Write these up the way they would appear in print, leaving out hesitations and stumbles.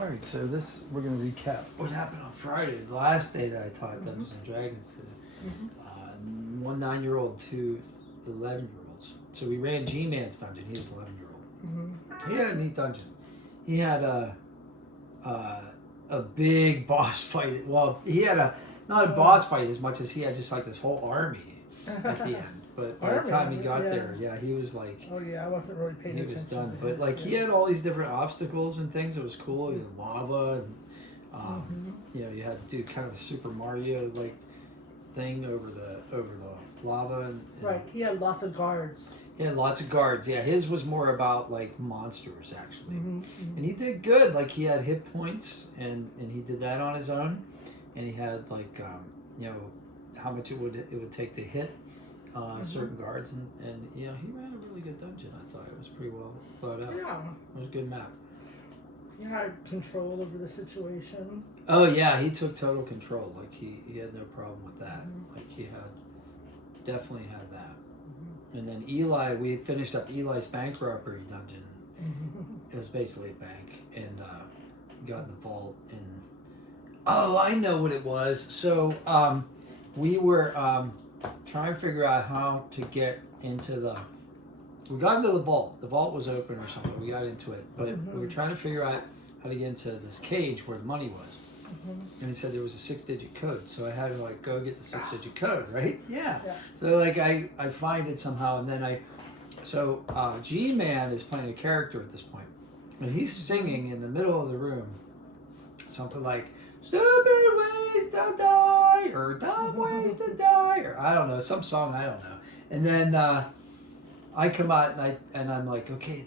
All right, so we're going to recap what happened on Friday, the last day that I taught Dungeons and Dragons to one 9-year-old, two 11-year-olds. So we ran G-Man's dungeon. He was 11-year-old. He had a neat dungeon. He had a big boss fight. Well, he had not a boss fight as much as he had just like this whole army at the end. But by the time he got there, he was like... Oh, yeah, I wasn't really paying attention. He was done. But, like, he had all these different obstacles and things. It was cool. He had lava. And, you know, you had to do kind of a Super Mario-like thing over the lava. And right. He had lots of guards. He had lots of guards. Yeah, his was more about, like, monsters, actually. And he did good. Like, he had hit points, and he did that on his own. And he had, like, you know, how much it would take to hit certain guards, and you know, he ran a really good dungeon. I thought it was pretty well thought out. Yeah, it was a good map. He had control over the situation. Oh yeah, he took total control. Like he had no problem with that. Like he definitely had that. And then Eli, we finished up Eli's bank robbery dungeon. It was basically a bank, and got in the vault. And oh, I know what it was. So we were trying to figure out how to get into we got into the vault. The vault was open or something. We got into it. But we were trying to figure out how to get into this cage where the money was. And he said there was a 6-digit code. So I had to like go get the 6-digit code, right? Yeah. So like I find it somehow, and then G-Man is playing a character at this point. And he's singing in the middle of the room something like, "Stupid ways to die," or "Dumb ways to die," or I don't know, some song, I don't know. And then I come out and I'm like, okay,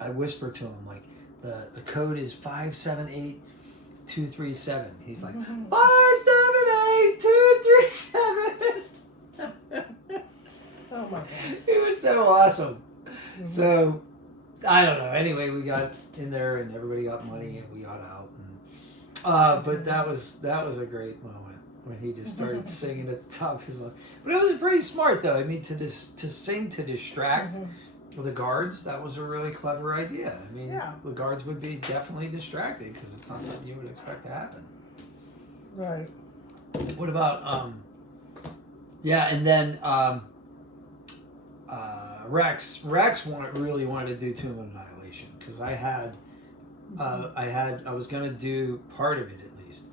I whisper to him like the code is 578237. He's like 578237. Oh my god! It was so awesome. So I don't know. Anyway, we got in there and everybody got money and we got out. But that was a great moment when he just started singing at the top of his lungs. But it was pretty smart though. I mean, to sing to distract the guards, that was a really clever idea. I mean, the guards would be definitely distracted because it's not something you would expect to happen. Right. What about and then Rex really wanted to do Tomb of Annihilation because I was going to do part of it at least,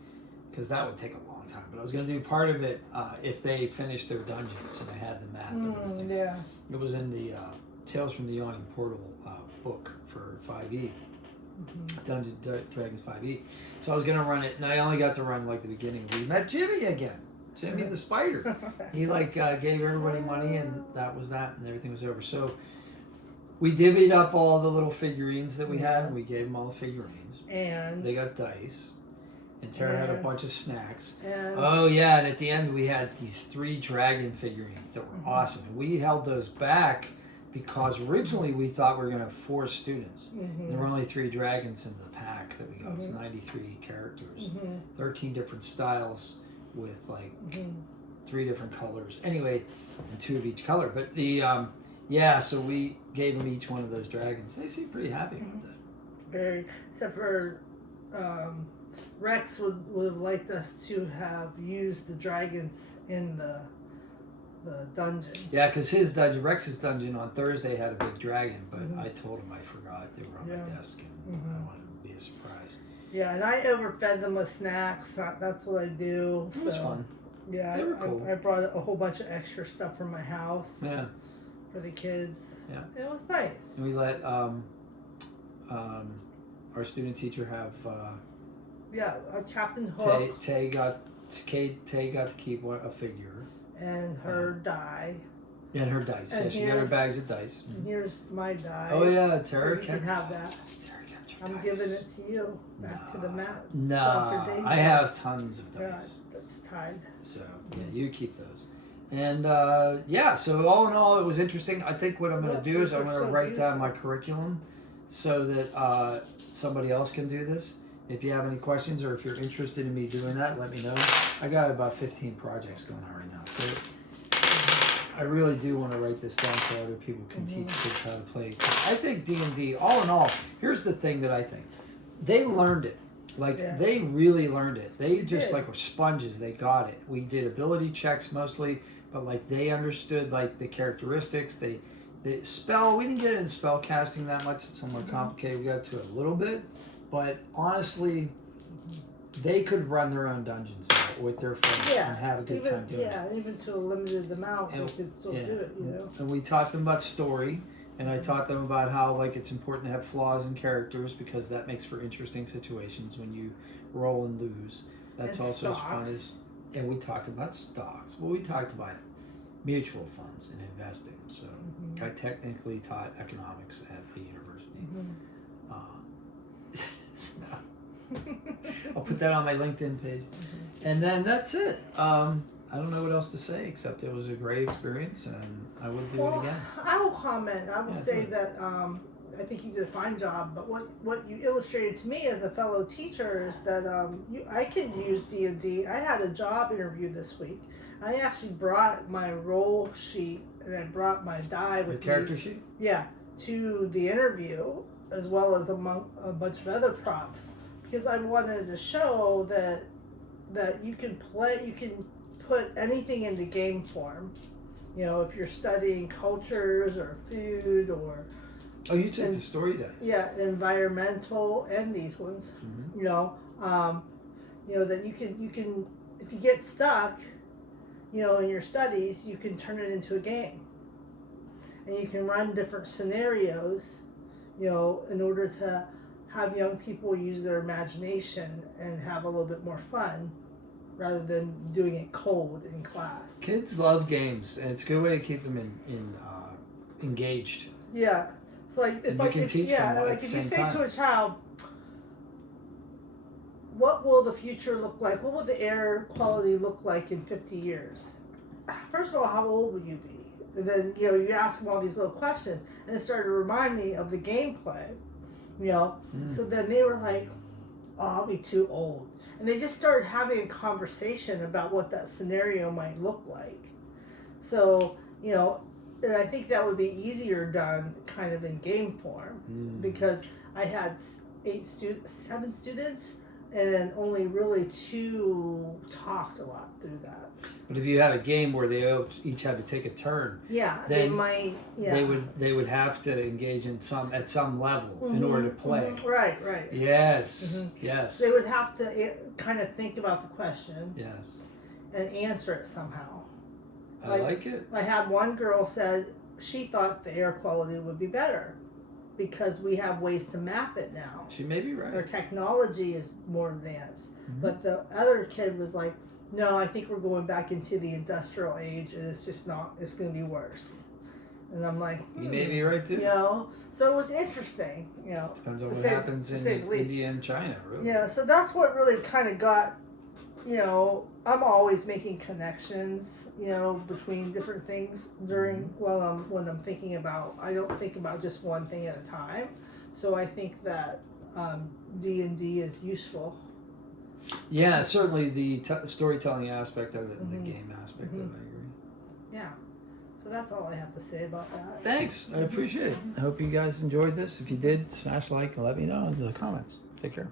because that would take a long time. But I was going to do part of it if they finished their dungeons and I had the map and everything. Yeah. It was in the Tales from the Yawning Portal book for 5e. Dungeons Dragons 5e. So I was going to run it, and I only got to run like the beginning. We met Jimmy again. Jimmy the Spider. He gave everybody money, and that was that, and everything was over. So we divvied up all the little figurines that we had, and we gave them all the figurines. And they got dice. And Tara had a bunch of snacks. And and at the end we had these 3 dragon figurines that were awesome. And we held those back because originally we thought we were going to have 4 students. There were only 3 dragons in the pack that we got. It was 93 characters, 13 different styles with 3 different colors. Anyway, and 2 of each color. But so we gave them each one of those dragons. They seemed pretty happy about that. Very, except for Rex would have liked us to have used the dragons in the dungeon. Yeah, because Rex's dungeon on Thursday had a big dragon, but I told him I forgot. They were on my desk, and I wanted it to be a surprise. Yeah, and I overfed them with snacks. That's what I do. It was fun. Yeah, they were cool. I brought a whole bunch of extra stuff from my house. Yeah. For the kids. Yeah. It was nice. And we let our student teacher have Captain Hook. Tay got to keep a figure. And her die. And her dice. Yeah, she got her bags of dice. And here's my die. Oh yeah, Tara can have that. Tara kept her I'm dice. giving it to you. Back to the mat. No, I have tons of dice. Yeah, that's tied. So yeah, you keep those. And so all in all, it was interesting. I think what I'm going to do is I'm going to write down my curriculum so that somebody else can do this. If you have any questions or if you're interested in me doing that, let me know. I got about 15 projects going on right now. So I really do want to write this down so other people can teach kids how to play. I think D&D, all in all, here's the thing that I think. They learned it. Like Yeah. they really learned it. They They just did. like were sponges. They got it. We did ability checks mostly, but like they understood like the characteristics. The spell. We didn't get into spell casting that much. It's somewhat complicated. We got to it a little bit, but honestly, they could run their own dungeons now with their friends and have a good time doing it. Yeah, even to a limited amount, And- they could still do it. You know. And we taught them about story, and I taught them about how like it's important to have flaws in characters because that makes for interesting situations when you roll and lose. That's And also as fun stocks. as. And we talked about stocks. Well, we talked about mutual funds and investing. So I technically taught economics at the university. So I'll put that on my LinkedIn page. And then that's it. I don't know what else to say except it was a great experience and I would do it again. I will comment. I will Yeah, say do it. that I think you did a fine job. But what you illustrated to me as a fellow teacher is that I can use D&D. I had a job interview this week. I actually brought my roll sheet and I brought my die The with character me. sheet? Yeah, to the interview as well as among a bunch of other props because I wanted to show that you can put anything into game form. You know, if you're studying cultures or food or Oh, you took the story dice. yeah, environmental and these ones. Mhm. You know, that you can if you get stuck, in your studies, you can turn it into a game, and you can run different scenarios, in order to have young people use their imagination and have a little bit more fun, rather than doing it cold in class. Kids love games, and it's a good way to keep them engaged. Yeah. It's like And you can teach them at the if you same say time. to a child, what will the future look like? What will the air quality look like in 50 years? First of all, how old will you be? And then, you ask them all these little questions. And it started to remind me of the gameplay, So then they were like, oh, I'll be too old. And they just started having a conversation about what that scenario might look like. So, and I think that would be easier done kind of in game form because I had 7 students and then only really 2 talked a lot through that. But if you had a game where they each had to take a turn, Yeah, then they might. Yeah, they would have to engage at some level in order to play. Right. Yes, yes. They would have to kind of think about the question Yes, and answer it somehow. I like it. I had one girl said she thought the air quality would be better because we have ways to map it now. She may be right. Our technology is more advanced. But the other kid was like, no, I think we're going back into the industrial age and it's just not, it's going to be worse. And I'm like, You may be right too. So it was interesting, Depends on to what say- happens to say in the least. India and China, really. Yeah, so that's what really kind of got, I'm always making connections, between different things when I'm thinking about, I don't think about just one thing at a time. So I think that D&D is useful. Yeah, certainly the storytelling aspect of it and the game aspect of it, I agree. Yeah. So that's all I have to say about that. Thanks, I appreciate it. I hope you guys enjoyed this. If you did, smash like and let me know in the comments. Take care.